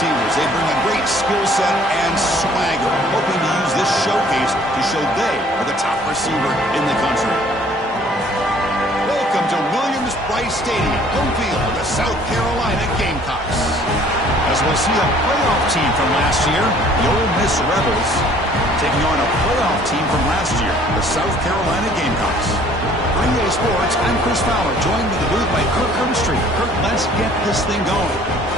receivers. They bring a great skill set and swagger, hoping to use this showcase to show they are the top receiver in the country. Welcome to Williams-Brice Stadium, home field of the South Carolina Gamecocks. As we'll see a playoff team from last year, the Ole Miss Rebels, taking on a playoff team from last year, the South Carolina Gamecocks. For EA Sports, I'm Chris Fowler, joined in the booth by Kirk Herbstreit. Kirk, let's get this thing going.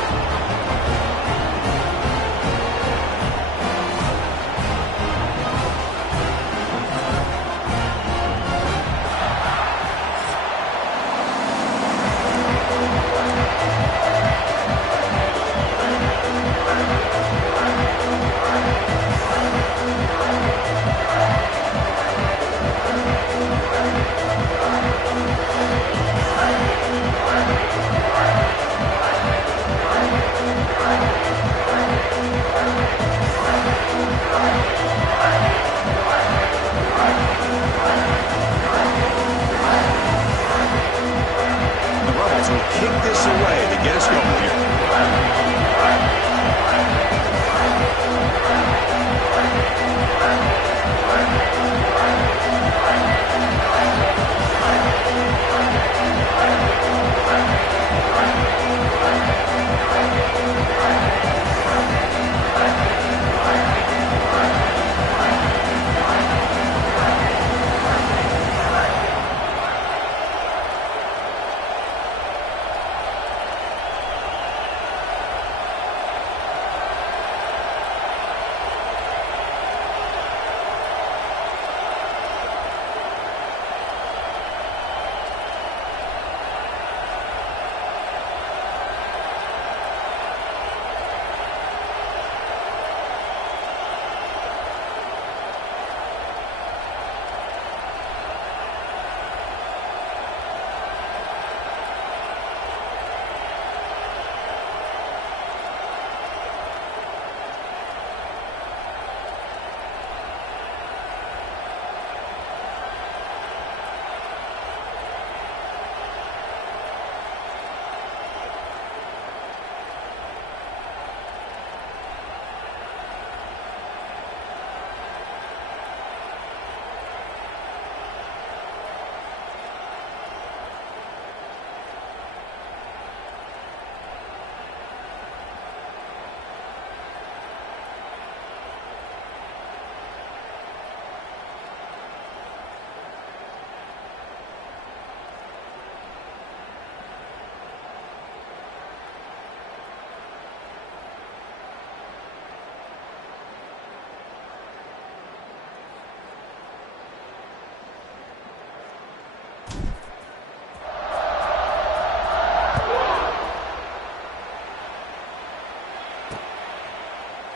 Kick this away to get us going here.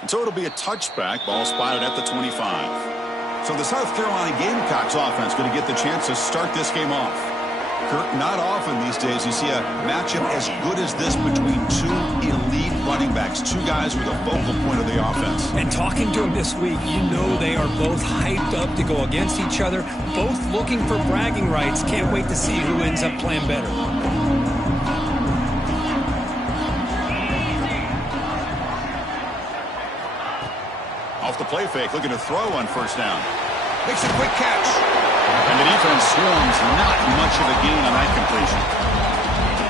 So it'll be a touchback, ball spotted at the 25. So the South Carolina Gamecocks offense going to get the chance to start this game off. Kirk, not often these days you see a matchup as good as this between two elite running backs, two guys who are the focal point of the offense. And talking to them this week, you know they are both hyped up to go against each other, both looking for bragging rights. Can't wait to see who ends up playing better. Off the play fake, looking to throw on first down. Makes a quick catch. And the defense swarms, not much of a gain on that completion.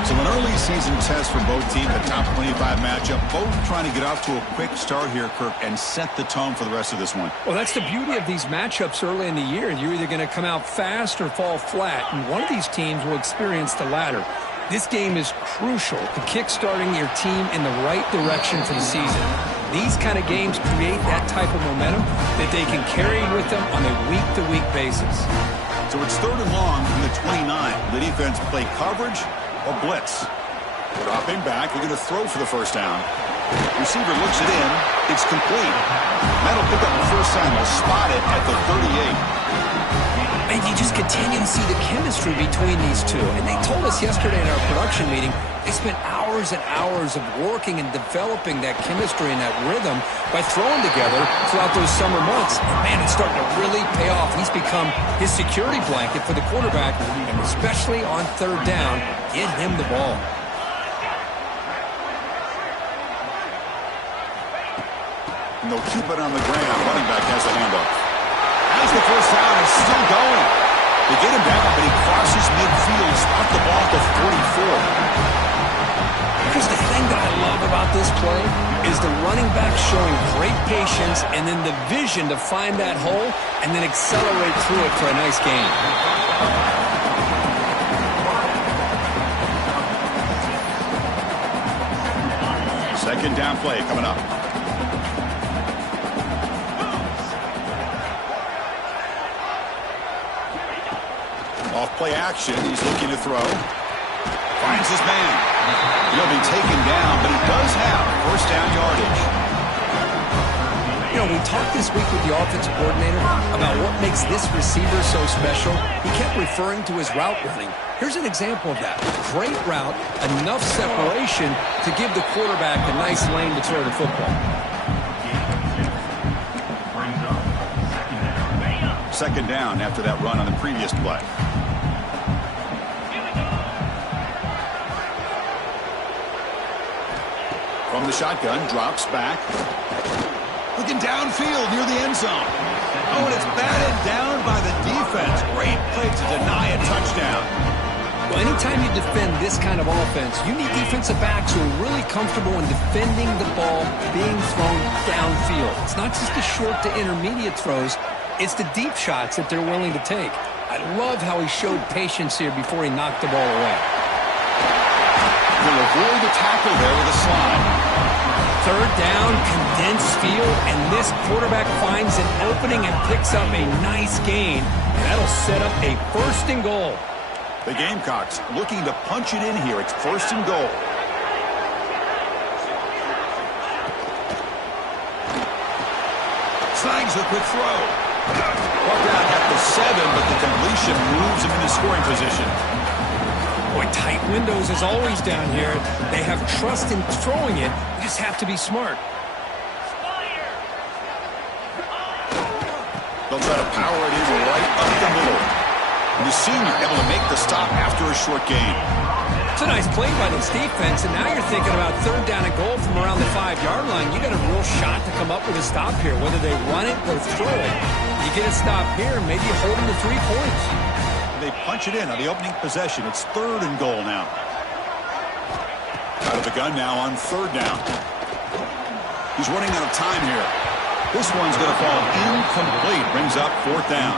So an early season test for both teams, a top 25 matchup, both trying to get off to a quick start here, Kirk, and set the tone for the rest of this one. Well, that's the beauty of these matchups early in the year. You're either going to come out fast or fall flat, and one of these teams will experience the latter. This game is crucial to kick-starting your team in the right direction for the season. These kind of games create that type of momentum that they can carry with them on a week-to-week basis. So it's 3rd and long from the 29. The defense play coverage or blitz. Dropping back, looking to throw for the first down. Receiver looks it in. It's complete. That'll pick up the first down. They'll spot it at the 38. And you just continue to see the chemistry between these two. And they told us yesterday in our production meeting, they spent hours and hours of working and developing that chemistry and that rhythm by throwing together throughout those summer months. And man, it's starting to really pay off. He's become his security blanket for the quarterback, and especially on 3rd down, get him the ball. And they'll keep it on the ground. Running back has the handoff. As the first down is still going. They get him down, but he crosses midfield. Stop the ball at the 44. Because the thing that I love about this play is the running back showing great patience and then the vision to find that hole and then accelerate through it for a nice gain. Second down play coming up. Off play action. He's looking to throw. Finds his man. He'll be taken down, but he does have first down yardage. You know, we talked this week with the offensive coordinator about what makes this receiver so special. He kept referring to his route running. Here's an example of that. Great route, enough separation to give the quarterback a nice lane to throw the football. Second down after that run on the previous play. From the shotgun, drops back. Looking downfield near the end zone. Oh, and it's batted down by the defense. Great play to deny a touchdown. Well, anytime you defend this kind of offense, you need defensive backs who are really comfortable in defending the ball being thrown downfield. It's not just the short to intermediate throws. It's the deep shots that they're willing to take. I love how he showed patience here before he knocked the ball away. He'll avoid the tackle there with a slide. Third down, condensed field, and this quarterback finds an opening and picks up a nice gain. That'll set up a first and goal. The Gamecocks looking to punch it in here. It's first and goal. Snags a quick throw. Brought down at the 7, but the completion moves him into scoring position. Boy, tight windows as always down here. They have trust in throwing it. You just have to be smart. They'll try to power it in right up the middle. And the senior able to make the stop after a short gain. It's a nice play by this defense, and now you're thinking about third down and goal from around the 5-yard line. You got a real shot to come up with a stop here, whether they run it or throw it. You get a stop here, maybe you hold them to 3 points. They punch it in on the opening possession. It's third and goal now. Out of the gun now on third down. He's running out of time here. This one's going to fall incomplete. Brings up fourth down.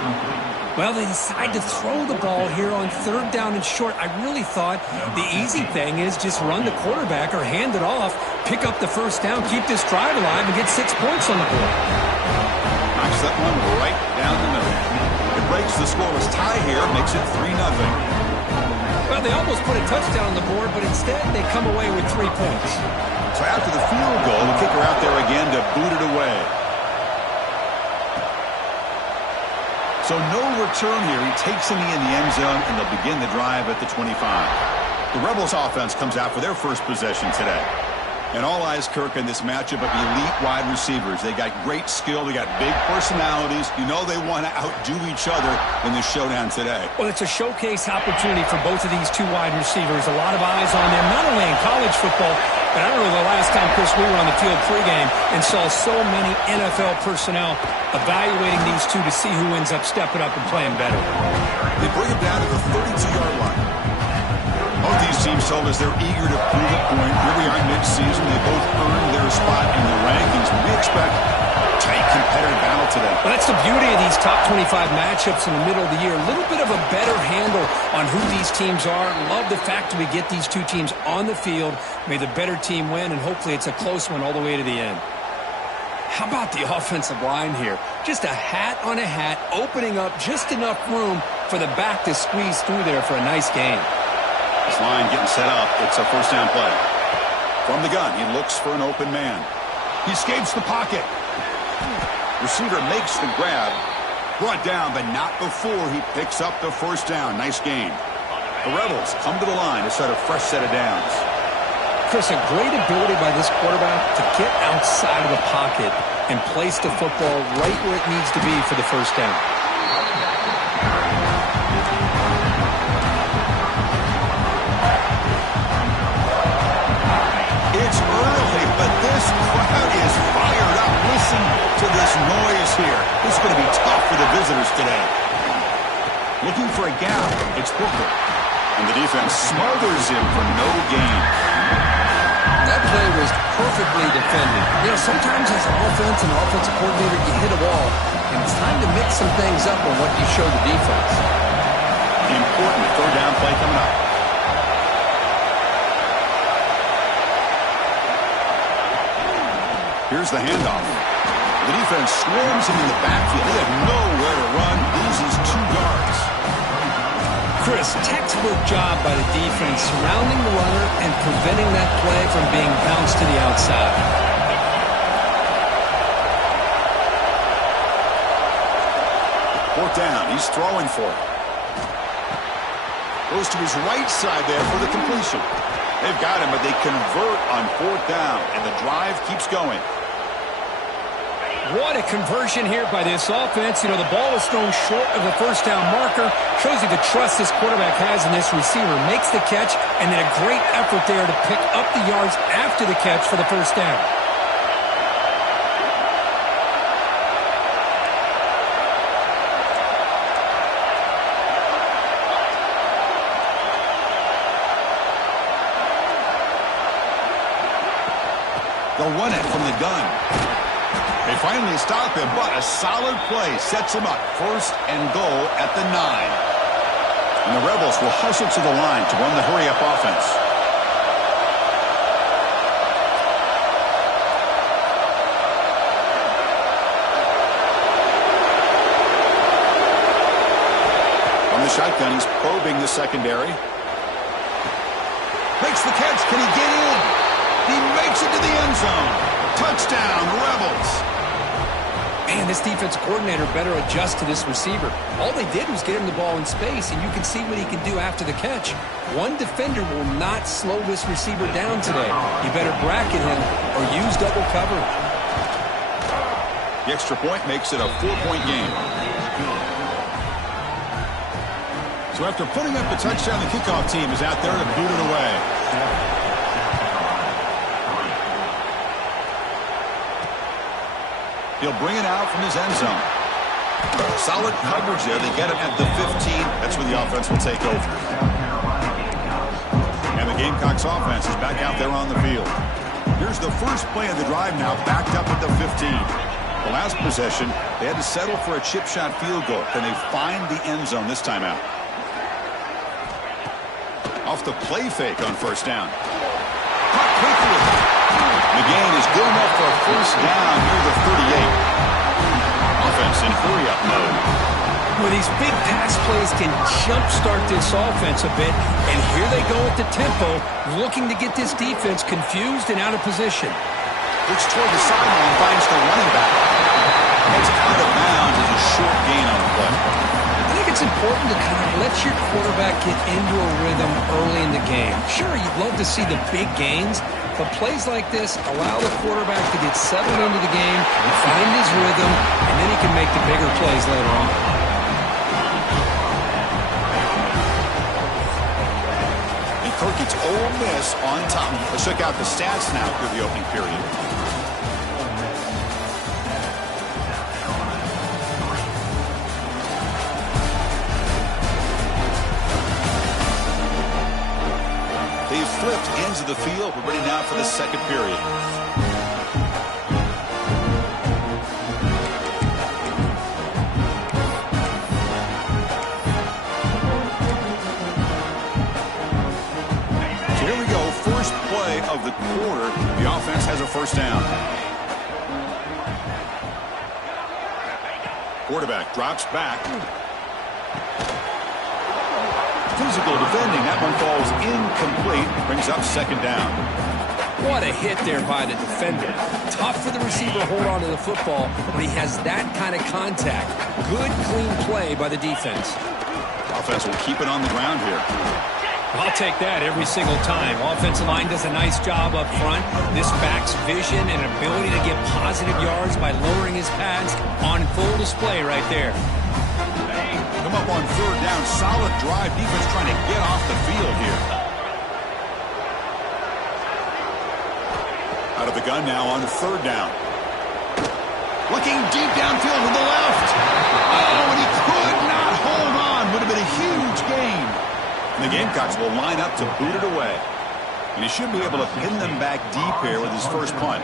Well, they decide to throw the ball here on third down and short. I really thought the easy thing is just run the quarterback or hand it off, pick up the first down, keep this drive alive, and get 6 points on the board. Knocks that one right down the middle. It breaks the scoreless tie here, makes it 3-0. Well, they almost put a touchdown on the board, but instead they come away with 3 points. So after the field goal, the kicker out there again to boot it away. So no return here. He takes him in the end zone, and they'll begin the drive at the 25. The Rebels offense comes out for their first possession today. And all eyes, Kirk, in this matchup of elite wide receivers. They got great skill. They got big personalities. You know they want to outdo each other in this showdown today. Well, it's a showcase opportunity for both of these two wide receivers. A lot of eyes on them, not only in college football, but I don't know the last time, Chris, we were on the field pregame and saw so many NFL personnel evaluating these two to see who ends up stepping up and playing better. They bring him down to the 32-yard line. Both these teams told us they're eager to prove a point. Here we are mid-season. They both earned their spot in the rankings. We expect a tight, competitive battle today. Well, that's the beauty of these top 25 matchups in the middle of the year. A little bit of a better handle on who these teams are. Love the fact that we get these two teams on the field. May the better team win, and hopefully it's a close one all the way to the end. How about the offensive line here? Just a hat on a hat, opening up just enough room for the back to squeeze through there for a nice gain. This line getting set up. It's a first down play. From the gun, he looks for an open man. He escapes the pocket. Receiver makes the grab. Brought down, but not before he picks up the first down. Nice gain. The Rebels come to the line to start a fresh set of downs. Chris, a great ability by this quarterback to get outside of the pocket and place the football right where it needs to be for the first down. It's early, but this crowd is fired up. Listen to this noise here. This is going to be tough for the visitors today. Looking for a gap. It's Booker. And the defense smothers him for no gain. That play was perfectly defended. You know, sometimes as an offense and offensive coordinator, you hit a wall, and it's time to mix some things up on what you show the defense. Important third down play coming up. Here's the handoff. The defense swarms him in the backfield. They have nowhere to run. Loses 2 yards. Chris, textbook job by the defense surrounding the runner and preventing that play from being bounced to the outside. Fourth down. He's throwing for it. Goes to his right side there for the completion. They've got him, but they convert on fourth down, and the drive keeps going. What a conversion here by this offense. You know, the ball was thrown short of the first down marker. Shows you the trust this quarterback has in this receiver. Makes the catch, and then a great effort there to pick up the yards after the catch for the first down. They'll run it from the gun. They finally stop him, but a solid play sets him up. First and goal at the 9. And the Rebels will hustle to the line to run the hurry-up offense. From the shotgun, he's probing the secondary. Makes the catch. Can he get in? He makes it to the end zone. Touchdown, Rebels. Man, this defensive coordinator better adjust to this receiver. All they did was get him the ball in space, and you can see what he can do after the catch. One defender will not slow this receiver down today. You better bracket him or use double cover. The extra point makes it a 4-point game. So after putting up the touchdown, the kickoff team is out there to boot it away. He'll bring it out from his end zone. Solid coverage there. They get him at the 15. That's where the offense will take over. And the Gamecocks offense is back out there on the field. Here's the first play of the drive now, backed up at the 15. The last possession, they had to settle for a chip shot field goal. Can they find the end zone this time out? Off the play fake on first down. Caught quickly. The gain is good enough for a first down near the 38. Offense in hurry-up mode. Well, these big pass plays can jumpstart this offense a bit, and here they go at the tempo, looking to get this defense confused and out of position. Looks toward the sideline, finds the running back. It's out of bounds as a short gain on the play. I think it's important to kind of let your quarterback get into a rhythm early in the game. Sure, you'd love to see the big gains, but plays like this allow the quarterback to get settled into the game, find his rhythm, and then he can make the bigger plays later on. And Kirk gets Ole Miss on top. Let's check out the stats now through the opening period. Flipped into the field. We're ready now for the second period. So here we go. First play of the quarter. The offense has a first down. Quarterback drops back. Physical defending. That one falls incomplete. Brings up second down. What a hit there by the defender. Tough for the receiver to hold on to the football when he has that kind of contact. Good, clean play by the defense. Offense will keep it on the ground here. I'll take that every single time. Offensive line does a nice job up front. This back's vision and ability to get positive yards by lowering his pads on full display right there. Come up on third down. Solid drive. Defense trying to get off the field here. Out of the gun now on third down. Looking deep downfield to the left. Oh, and he could not hold on. Would have been a huge gain. And the Gamecocks will line up to boot it away. And he should be able to pin them back deep here with his first punt.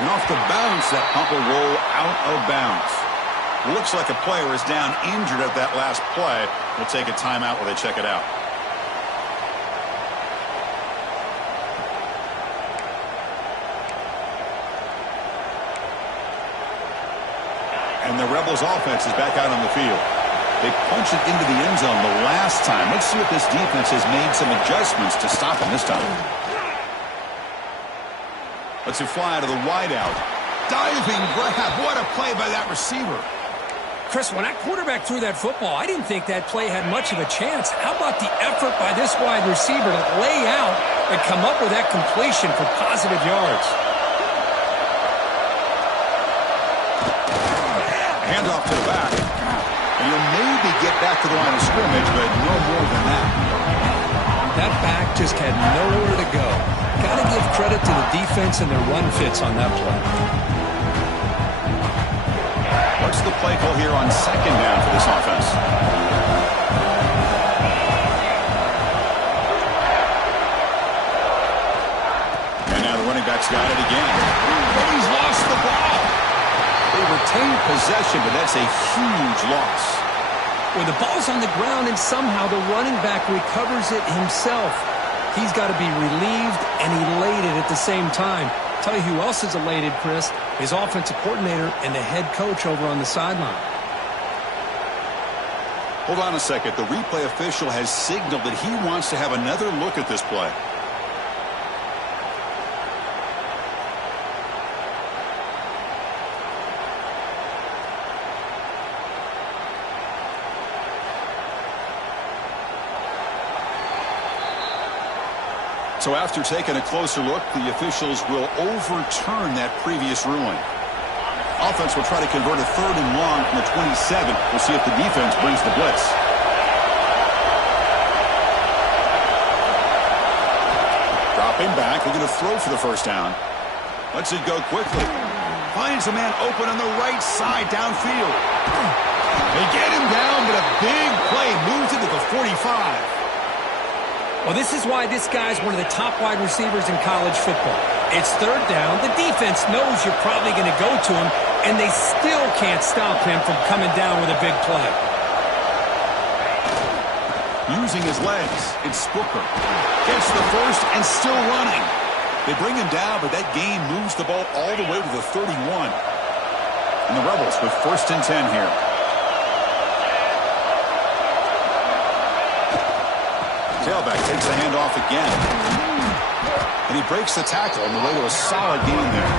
And off the bounce, that punt will roll out of bounds. It looks like a player is down injured at that last play. We'll take a timeout while they check it out. And the Rebels offense is back out on the field. They punched it into the end zone the last time. Let's see if this defense has made some adjustments to stop them this time. Let's fly to the wideout. Diving grab. What a play by that receiver. Chris, when that quarterback threw that football, I didn't think that play had much of a chance. How about the effort by this wide receiver to lay out and come up with that completion for positive yards? Handoff to the back. And you'll maybe get back to the line of scrimmage, but no more than that. That back just had nowhere to go. Got to give credit to the defense and their run fits on that play. What's the play call here on second down for this offense? And now the running back's got it again. But he's lost the ball. They retain possession, but that's a huge loss. When the ball's on the ground and somehow the running back recovers it himself, he's got to be relieved and elated at the same time. Tell you who else is elated, Chris, his offensive coordinator and the head coach over on the sideline. Hold on a second. The replay official has signaled that he wants to have another look at this play. So after taking a closer look, the officials will overturn that previous ruling. Offense will try to convert a 3rd and long from the 27. We'll see if the defense brings the blitz. Dropping back, looking to throw for the first down. Lets it go quickly. Finds a man open on the right side downfield. They get him down, but a big play moves it to the 45. Well, this is why this guy's one of the top wide receivers in college football. It's 3rd down. The defense knows you're probably going to go to him, and they still can't stop him from coming down with a big play. Using his legs, it's Spooker. Gets the first and still running. They bring him down, but that gain moves the ball all the way to the 31. And the Rebels with 1st and 10 here. Tailback takes the handoff again. And he breaks the tackle on the way to a solid gain there.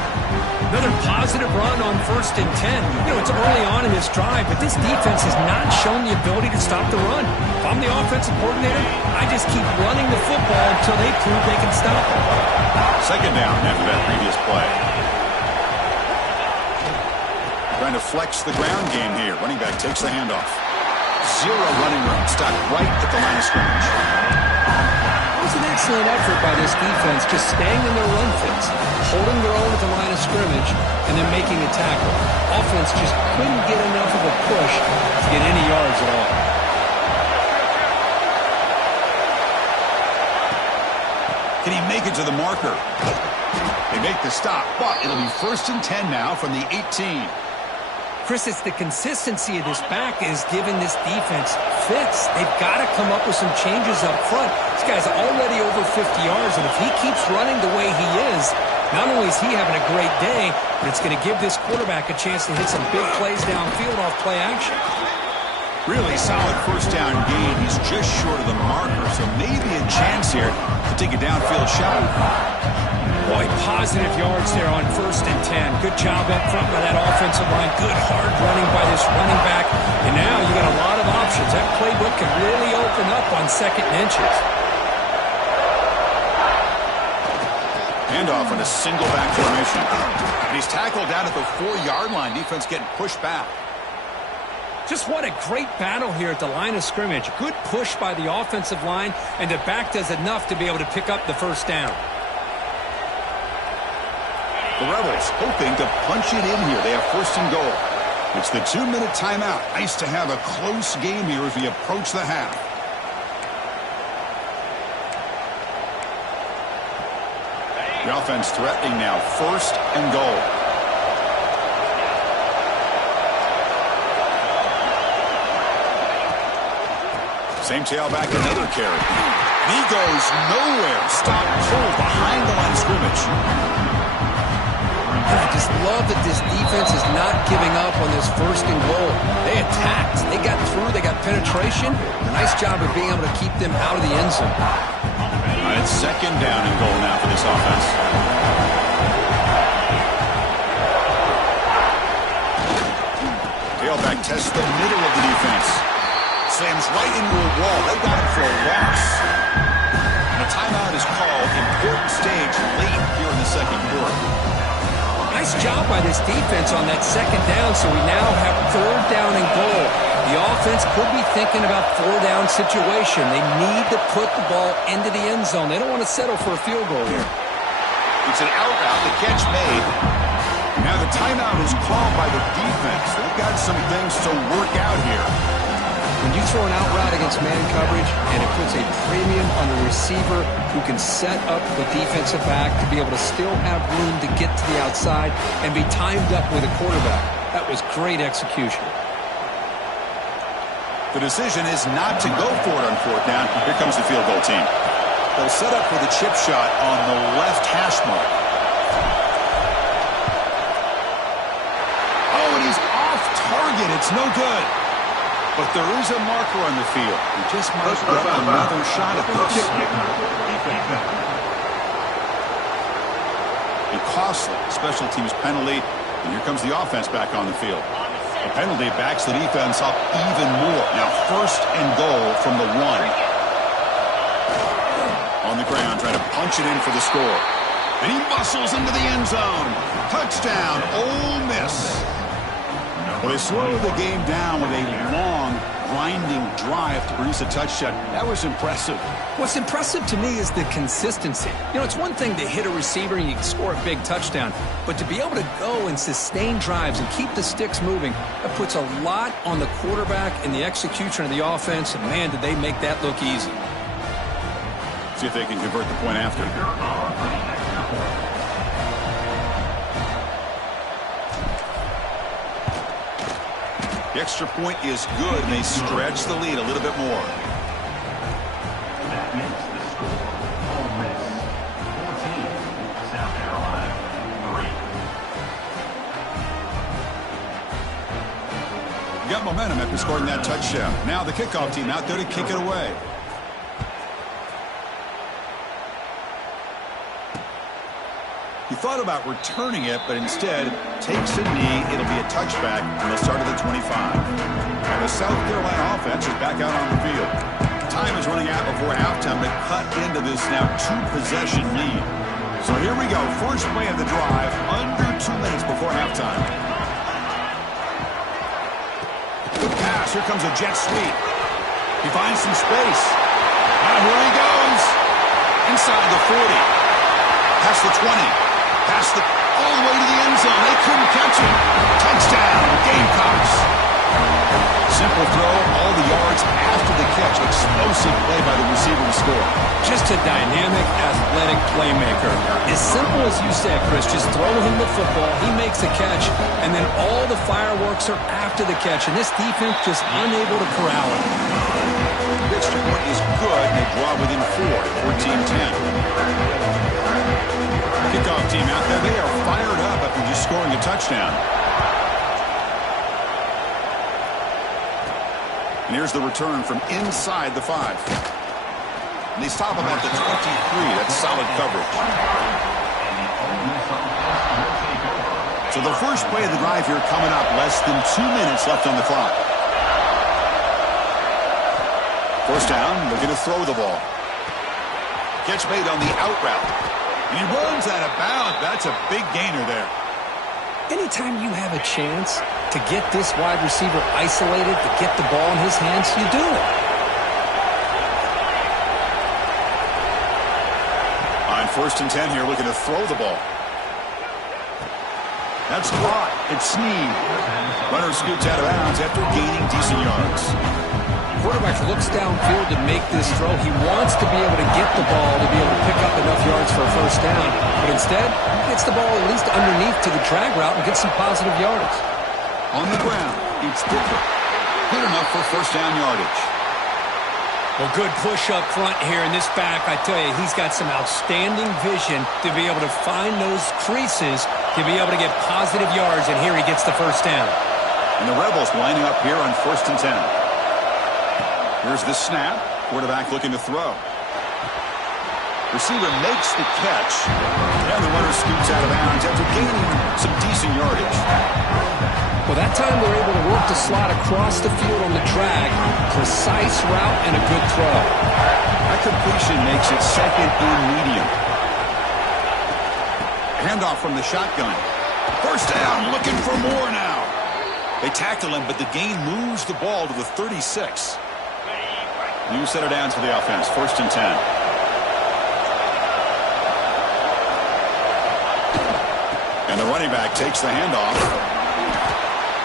Another positive run on 1st and 10. You know, it's early on in this drive, but this defense has not shown the ability to stop the run. If I'm the offensive coordinator, I just keep running the football until they prove they can stop it. 2nd down after that previous play. Trying to flex the ground game here. Running back takes the handoff. 0 running room. Stopped right at the line of scrimmage. It was an excellent effort by this defense, just staying in their run fits, holding their own at the line of scrimmage, and then making a tackle. Offense just couldn't get enough of a push to get any yards at all. Can he make it to the marker? They make the stop, but it'll be 1st and 10 now from the 18. Chris, it's the consistency of this back is giving this defense fits. They've got to come up with some changes up front. This guy's already over 50 yards, and if he keeps running the way he is, not only is he having a great day, but it's going to give this quarterback a chance to hit some big plays downfield off play action. Really solid 1st down gain. He's just short of the marker, so maybe a chance here to take a downfield shot. Boy, positive yards there on 1st and 10. Good job up front by that offensive line. Good hard running by this running back. And now you got a lot of options. That playbook can really open up on 2nd and inches. Handoff on a single back formation. And he's tackled down at the 4-yard line. Defense getting pushed back. Just what a great battle here at the line of scrimmage. Good push by the offensive line, and the back does enough to be able to pick up the 1st down. The Rebels hoping to punch it in here. They have first and goal. It's the 2-minute timeout. Nice to have a close game here as we approach the half. The offense threatening now. First and goal. Same tailback, another carry. And he goes nowhere. Stop pulled behind the line of scrimmage. I just love that this defense is not giving up on this first and goal. They attacked. They got through. They got penetration. A nice job of being able to keep them out of the end zone. All right, it's second down and goal now for this offense. Tailback tests the middle of the defense. Slams right into a wall. They got it for a loss. And a timeout is called. Important stage late here in the second quarter. Nice job by this defense on that second down, so we now have third down and goal. The offense could be thinking about four-down situation. They need to put the ball into the end zone. They don't want to settle for a field goal here. It's an out route. The catch made. Now the timeout is called by the defense. They've got some things to work out here. When you throw an out route against man coverage and it puts a premium on the receiver who can set up the defensive back to be able to still have room to get to the outside and be timed up with a quarterback. That was great execution. The decision is not to go for it on fourth down. Here comes the field goal team. They'll set up with a chip shot on the left hash mark. Oh, and he's off target. It's no good. But there is a marker on the field. We just might get another shot at this. A costly special teams penalty. And here comes the offense back on the field. The penalty backs the defense up even more. Now first and goal from the 1. On the ground, trying to punch it in for the score. And he muscles into the end zone. Touchdown, Ole Miss. Well, they slowed the game down with a long, grinding drive to produce a touchdown. That was impressive. What's impressive to me is the consistency. You know, it's one thing to hit a receiver and you can score a big touchdown, but to be able to go and sustain drives and keep the sticks moving, that puts a lot on the quarterback and the execution of the offense, and man, did they make that look easy. See if they can convert the point after. The extra point is good, and they stretch the lead a little bit more. That makes the score Ole Miss 14, South Carolina 3. You got momentum after scoring that touchdown. Now the kickoff team out there to kick it away. He thought about returning it, but instead takes a knee. It'll be a touchback, and they'll start at the 25. And the South Carolina offense is back out on the field. Time is running out before halftime to cut into this now 2-possession lead. So here we go. First play of the drive, under 2 minutes before halftime. Good pass. Here comes a jet sweep. He finds some space. And here he goes. Inside the 40. Past the 20. Past the all the way to the end zone. They couldn't catch him. Touchdown, Gamecocks. Simple throw, all the yards after the catch. Explosive play by the receiver to score. Just a dynamic, athletic playmaker. As simple as you said, Chris, just throw him the football, he makes the catch, and then all the fireworks are after the catch, and this defense just unable to corral him. The extra point is good, and they draw within 4, 14-10. Kickoff team out there, they are fired up after just scoring a touchdown. And here's the return from inside the 5. And they stop him at the 23. That's solid coverage. So the first play of the drive here coming up. Less than 2 minutes left on the clock. First down, looking to throw the ball. Catch made on the out route. And he runs out of bounds. That's a big gainer there. Anytime you have a chance to get this wide receiver isolated, to get the ball in his hands, you do it. On 1st and 10 here, looking to throw the ball. That's caught. It's Snead. Runner scoots out of bounds after gaining decent yards. Quarterback looks downfield to make this throw. He wants to be able to get the ball to be able to pick up enough yards for a first down. But instead, he gets the ball at least underneath to the drag route and gets some positive yards. On the ground, it's Booker. Good enough for first down yardage. Well, good push up front here in this back. I tell you, he's got some outstanding vision to be able to find those creases to be able to get positive yards, and here he gets the first down. And the Rebels lining up here on 1st and 10. Here's the snap. Quarterback looking to throw. Receiver makes the catch. And the runner scoots out of bounds after gaining some decent yardage. Well, that time they're able to work the slot across the field on the drag. Precise route and a good throw. That completion makes it second and medium. Handoff from the shotgun. First down, looking for more now. They tackle him, but the gain moves the ball to the 36. New set of downs for the offense. 1st and 10. And the running back takes the handoff.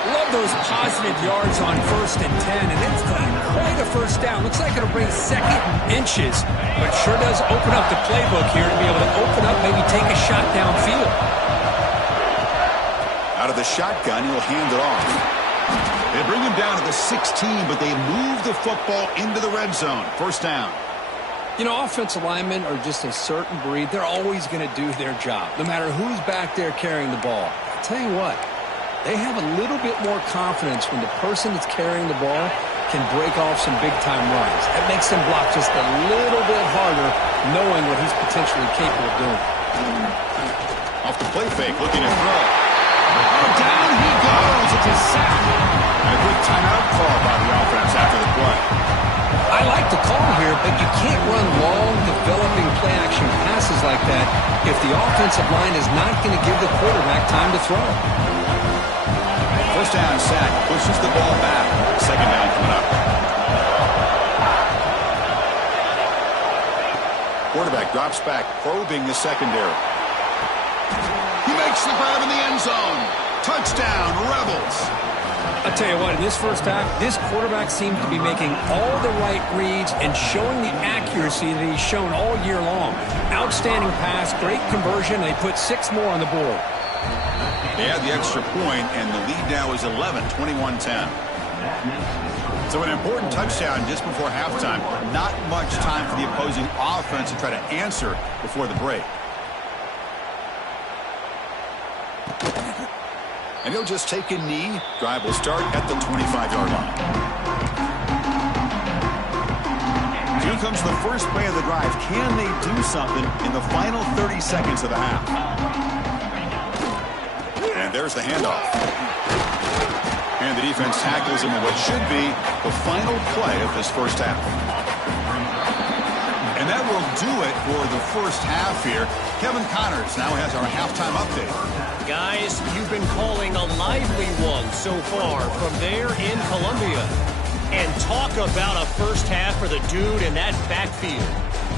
Love those positive yards on 1st and 10, and it's quite a first down. Looks like it'll bring second and inches, but sure does open up the playbook here to be able to open up, maybe take a shot downfield. Out of the shotgun, he'll hand it off. They bring him down to the 16, but they move the football into the red zone. First down. You know, offensive linemen are just a certain breed. They're always going to do their job, no matter who's back there carrying the ball. I'll tell you what, they have a little bit more confidence when the person that's carrying the ball can break off some big-time runs. That makes them block just a little bit harder, knowing what he's potentially capable of doing. Off the play fake, looking to throw. Oh, down he goes. It's a sack. And a quick timeout call by the offense after the play. I like the call here, but you can't run long, developing play-action passes like that if the offensive line is not going to give the quarterback time to throw. First down sack pushes the ball back. Second down coming up. Quarterback drops back, probing the secondary. He makes the grab in the end zone. Touchdown, Rebels. I tell you what, in this first half, this quarterback seems to be making all the right reads and showing the accuracy that he's shown all year long. Outstanding pass, great conversion. They put 6 more on the board. They had the extra point, and the lead now is 11, 21-10. So an important touchdown just before halftime. Not much time for the opposing offense to try to answer before the break. And he'll just take a knee. Drive will start at the 25-yard line. Here comes the first play of the drive. Can they do something in the final 30 seconds of the half? And there's the handoff. And the defense tackles him in what should be the final play of this first half. And that will do it for the first half here. Kevin Connors now has our halftime update. Guys, you've been calling a lively one so far from there in Columbia. And talk about a first half for the dude in that backfield.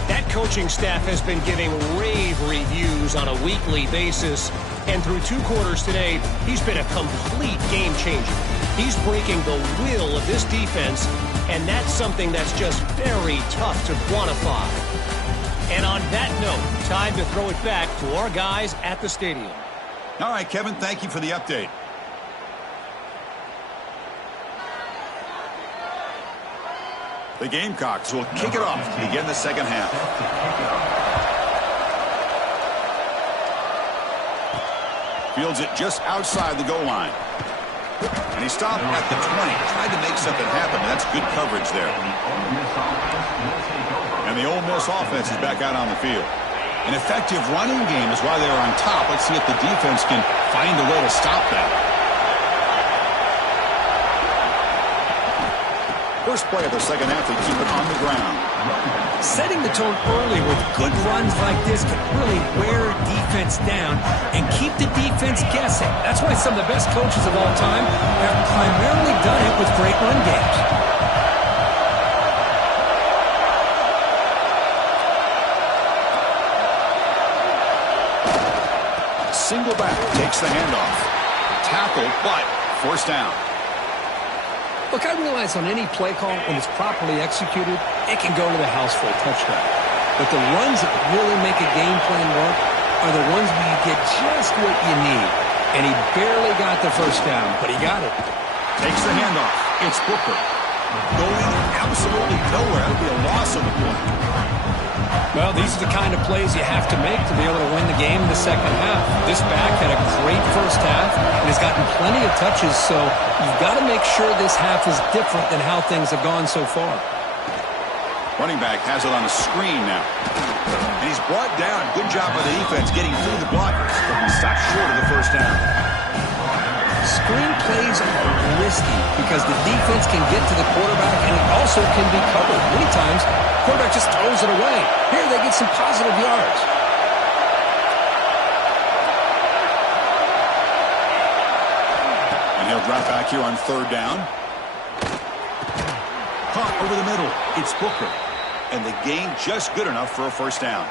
That coaching staff has been giving rave reviews on a weekly basis. And through 2 quarters today, he's been a complete game changer. He's breaking the will of this defense, and that's something that's just very tough to quantify. And on that note, time to throw it back to our guys at the stadium. All right, Kevin, thank you for the update. The Gamecocks will kick it off to begin the second half. Fields it just outside the goal line. And he stopped at the 20. Tried to make something happen. That's good coverage there. And the Ole Miss offense is back out on the field. An effective running game is why they're on top. Let's see if the defense can find a way to stop that. First play of the second half, they keep it on the ground. Setting the tone early with good runs like this can really wear defense down and keep the defense guessing. That's why some of the best coaches of all time have primarily done it with great run games. Single back takes the handoff. tackle, but forced down. Look, I realize on any play call, when it's properly executed, it can go to the house for a touchdown. But the runs that really make a game plan work are the ones where you get just what you need. And he barely got the first down, but he got it. Takes the handoff. It's Booker. Going absolutely nowhere. That'll be a loss on the play. Well, these are the kind of plays you have to make to be able to win the game in the second half. This back had a great first half and has gotten plenty of touches, so you've got to make sure this half is different than how things have gone so far. Running back has it on a screen now. And he's brought down. Good job by the defense getting through the blockers, but he stopped short of the first down. Screen plays are risky because the defense can get to the quarterback and it also can be covered. Many times, the quarterback just throws it away. Here they get some positive yards. And he'll drop back here on third down. Caught over the middle. It's Booker. And the gain just good enough for a first down.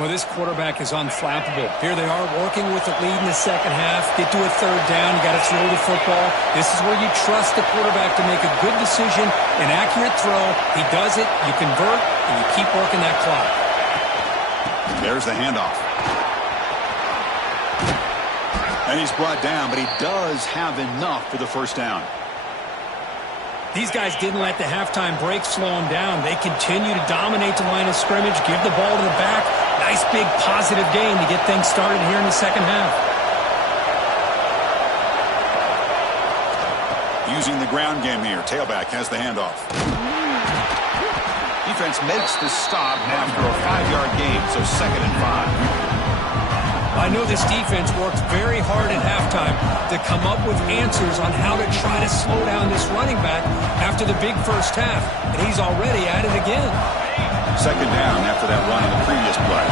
Well, this quarterback is unflappable. Here they are working with the lead in the second half. Get to a third down. You got to throw the football. This is where you trust the quarterback to make a good decision, an accurate throw. He does it, you convert, and you keep working that clock. There's the handoff. And he's brought down, but he does have enough for the first down. These guys didn't let the halftime break slow them down. They continue to dominate the line of scrimmage, give the ball to the back. Nice big positive gain to get things started here in the second half. Using the ground game here. Tailback has the handoff. Defense makes the stop after a 5-yard gain, so 2nd and 5. I know this defense worked very hard at halftime to come up with answers on how to try to slow down this running back after the big first half, and he's already at it again. 2nd down after that run on the previous play.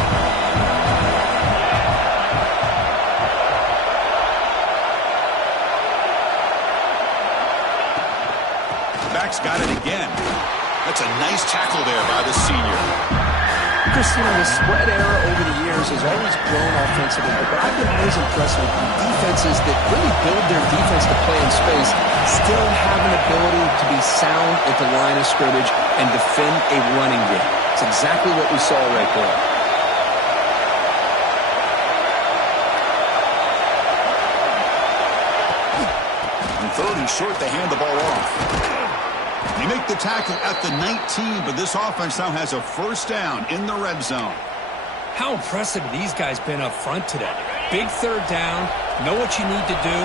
Back's got it again. That's a nice tackle there by the senior. Chris, the spread era over the years has always grown offensively, but I've been always impressed with defenses that really build their defense to play in space, still have an ability to be sound at the line of scrimmage and defend a running game. It's exactly what we saw right there. On 3rd and short, they hand the ball off. They make the tackle at the 19, but this offense now has a first down in the red zone. How impressive have these guys been up front today? Big third down, know what you need to do,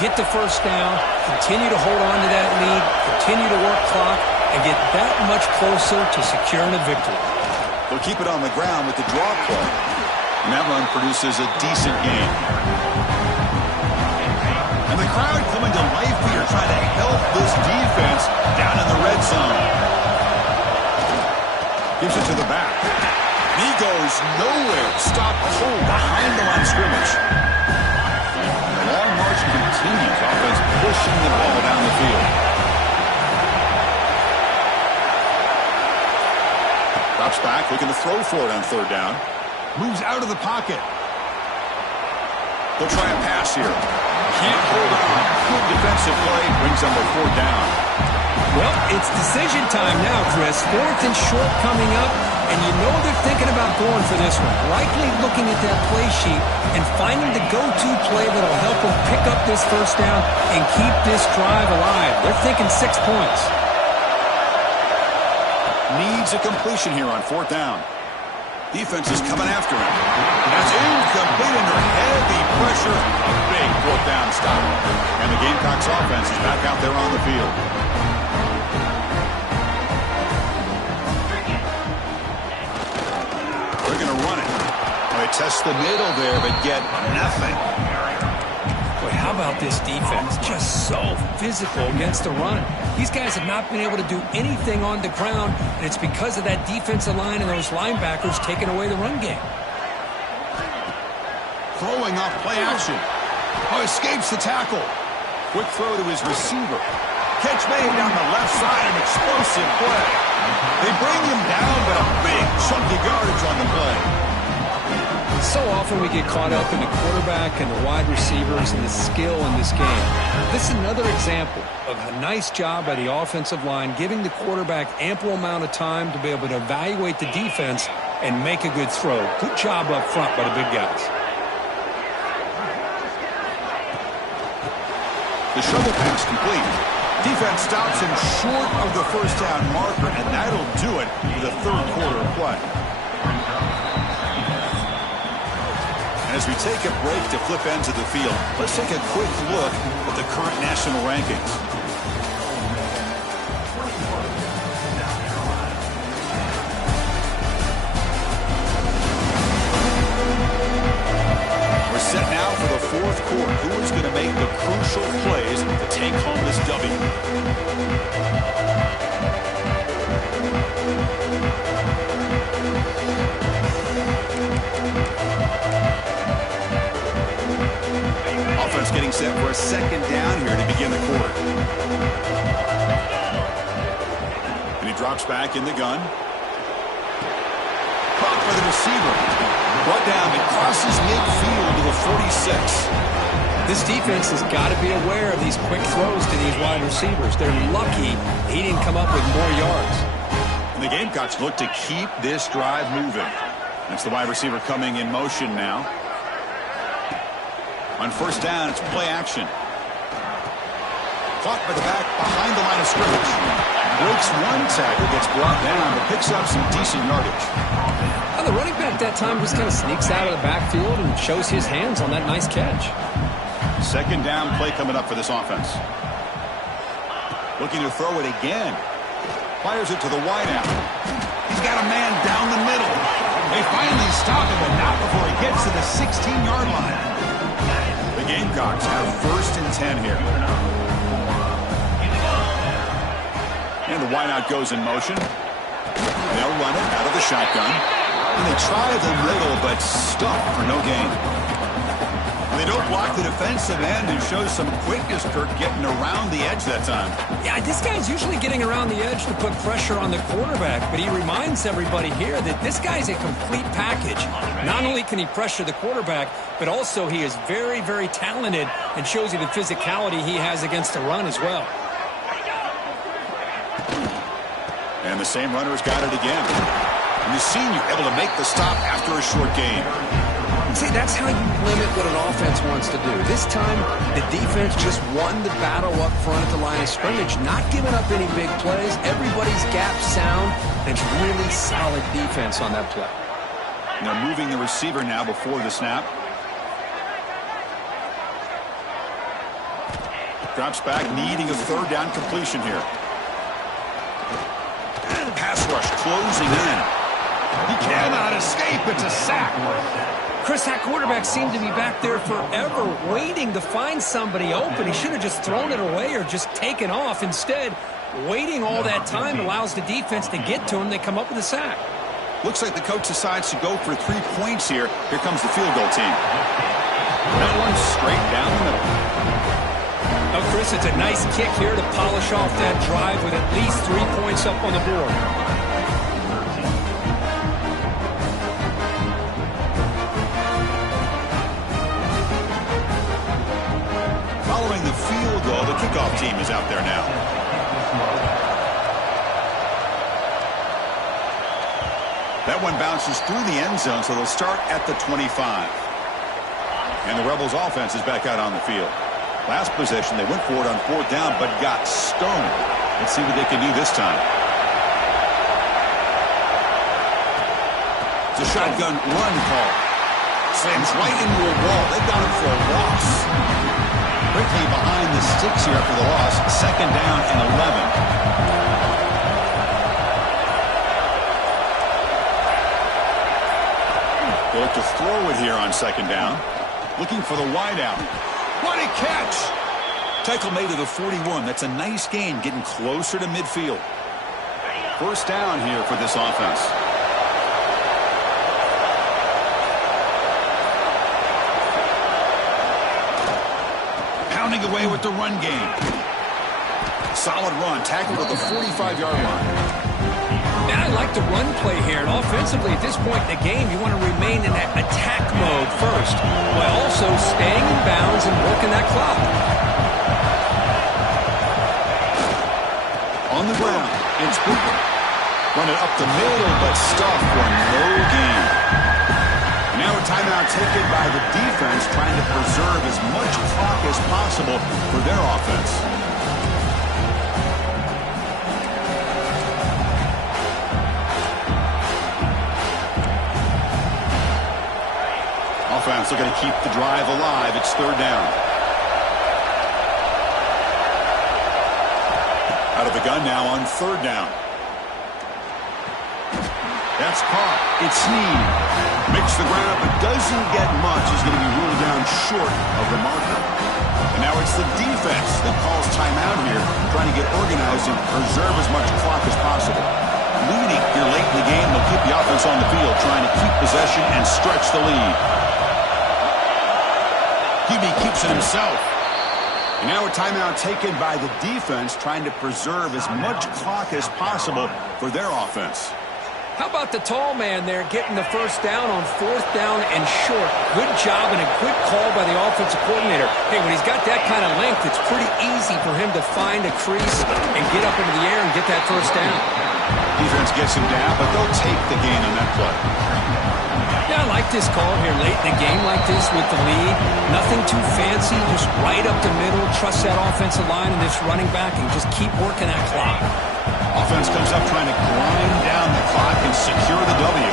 get the first down, continue to hold on to that lead, continue to work clock, and get that much closer to securing a victory. They'll keep it on the ground with the draw play. And that run produces a decent gain. And the crowd coming to life here trying to help this defense down in the red zone. Gives it to the back. He goes nowhere. Stop cold behind the line of scrimmage. And the long march continues. Offense pushing the ball down the field. Drops back, looking to throw for it on 3rd down. Moves out of the pocket. They'll try a pass here. Can't hold on. Good defensive play. Brings them to 4th down. Well, it's decision time now, Chris. 4th and short coming up, and you know they're thinking about going for this one. Likely looking at that play sheet and finding the go-to play that will help them pick up this first down and keep this drive alive. They're thinking 6 points. Needs a completion here on 4th down. Defense is coming after him. That's incomplete under heavy pressure. A big 4th down stop. And the Gamecocks offense is back out there on the field. They're going to run it. They test the middle there, but get nothing. Boy, how about this defense? Just so physical against the run. These guys have not been able to do anything on the ground, and it's because of that defensive line and those linebackers taking away the run game. Throwing off play action. Oh, escapes the tackle. Quick throw to his receiver. Catch made down the left side, an explosive play. They bring him down, but a big chunk of yardage on the play. So often we get caught up in the quarterback and the wide receivers and the skill in this game. This is another example of a nice job by the offensive line, giving the quarterback ample amount of time to be able to evaluate the defense and make a good throw. Good job up front by the big guys. The shovel pass complete. Defense stops him short of the first down marker, and that'll do it for the third quarter of play. As we take a break to flip ends of the field, let's take a quick look at the current national rankings. We're set now for the fourth quarter. Who is going to make the crucial plays to take home this W? Offense getting set for a second down here to begin the quarter. And he drops back in the gun. Caught by the receiver. Brought down. It crosses midfield to the 46. This defense has got to be aware of these quick throws to these wide receivers. They're lucky he didn't come up with more yards. And the Gamecocks look to keep this drive moving. That's the wide receiver coming in motion now. On first down, it's play action. Caught by the back behind the line of scrimmage. Breaks one tackle, gets brought down, but picks up some decent yardage. And the running back that time just kind of sneaks out of the backfield and shows his hands on that nice catch. Second down play coming up for this offense. Looking to throw it again. Fires it to the wideout. He's got a man down the middle. They finally stop him, but not before he gets to the 16-yard line. The Gamecocks have first and 10 here. And the wideout goes in motion. They'll run it out of the shotgun. And they try the middle, but stuck for no gain. They don't block the defensive end and show some quickness, Kirk, getting around the edge that time. Yeah, this guy's usually getting around the edge to put pressure on the quarterback, but he reminds everybody here that this guy's a complete package. Not only can he pressure the quarterback, but also he is very, very talented and shows you the physicality he has against the run as well. And the same runner's got it again. And the senior able to make the stop after a short gain. See, that's how you limit what an offense wants to do. This time, the defense just won the battle up front at the line of scrimmage, not giving up any big plays. Everybody's gap sound, and it's really solid defense on that play. And they're moving the receiver now before the snap. Drops back, needing a third down completion here. Pass rush closing in. He cannot escape. It's a sack. Chris, that quarterback seemed to be back there forever waiting to find somebody open. He should have just thrown it away or just taken off. Instead, waiting all that time allows the defense to get to him. They come up with a sack. Looks like the coach decides to go for 3 points here. Here comes the field goal team. That one straight down the middle. Oh, Chris, it's a nice kick here to polish off that drive with at least 3 points up on the board. Following the field goal, the kickoff team is out there now. That one bounces through the end zone, so they'll start at the 25. And the Rebels offense is back out on the field. Last possession, they went for it on fourth down, but got stoned. Let's see what they can do this time. It's a shotgun run call. Slams right into a wall. They got him for a loss. Quickly behind the sticks here after the loss. Second down and 11. They look to throw it here on second down. Looking for the wideout. What a catch! Tackle made to the 41. That's a nice gain, getting closer to midfield. First down here for this offense. Pounding away with the run game. Solid run, tackled at the 45-yard line. And I like the run play here. And offensively, at this point in the game, you want to remain in that attack mode first, while also staying in bounds and working that clock. On the ground, it's Booker. Run it up the middle, but stuffed for no gain. And now a timeout taken by the defense, trying to preserve as much clock as possible for their offense. Offense looking to keep the drive alive. It's third down. Out of the gun now on third down. That's caught. It's Snead. Makes the ground, but doesn't get much. He's going to be ruled down short of the marker. And now it's the defense that calls timeout here, trying to get organized and preserve as much clock as possible. Leading here late in the game, they'll keep the offense on the field, trying to keep possession and stretch the lead. QB keeps it himself. And now a timeout taken by the defense, trying to preserve as much clock as possible for their offense. How about the tall man there getting the first down on fourth down and short? Good job and a good call by the offensive coordinator. Hey, when he's got that kind of length, it's pretty easy for him to find a crease and get up into the air and get that first down. Defense gets him down, but they'll take the gain on that play. Yeah, I like this call here late in the game like this with the lead. Nothing too fancy, just right up the middle. Trust that offensive line and this running back and just keep working that clock. Offense comes up trying to grind down the clock and secure the W.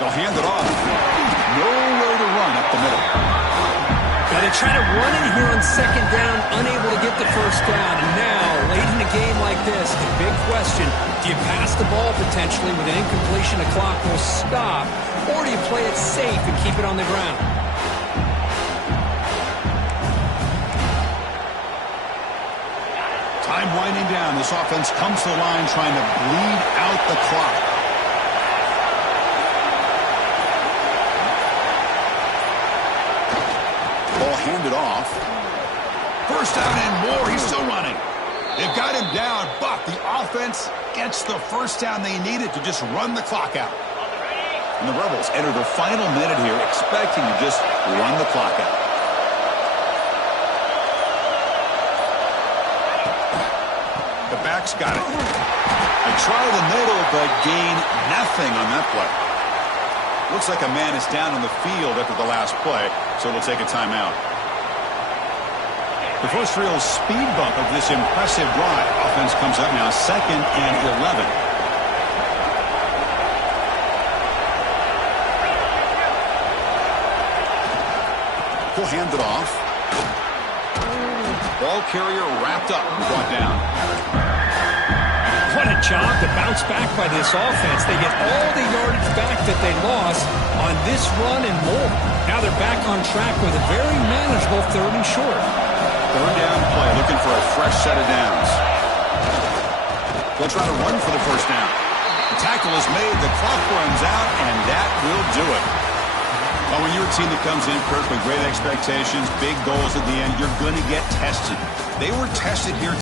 They'll hand it off. Nowhere to run up the middle. Now they try to run in here on second down, unable to get the first down. And now, late in a game like this, the big question, do you pass the ball potentially with an incompletion? The clock will stop, or do you play it safe and keep it on the ground? Time winding down. This offense comes to the line trying to bleed out the clock. Ball handed off. First down and more. He's still running. They've got him down, but the offense gets the first down they needed to just run the clock out. And the Rebels enter the final minute here expecting to just run the clock out. The back's got it. They try the middle, but gain nothing on that play. Looks like a man is down on the field after the last play, so they'll take a timeout. The first real speed bump of this impressive drive. Offense comes up now, 2nd and 11. He'll hand it off. Ball carrier wrapped up and brought down. What a job to bounce back by this offense. They get all the yardage back that they lost on this run and more. Now they're back on track with a very manageable 3rd and short. Third down play, looking for a fresh set of downs. They'll try to run for the first down. The tackle is made, the clock runs out, and that will do it. Well, when you're a team that comes in, Kirk, with great expectations, big goals at the end, you're going to get tested. They were tested here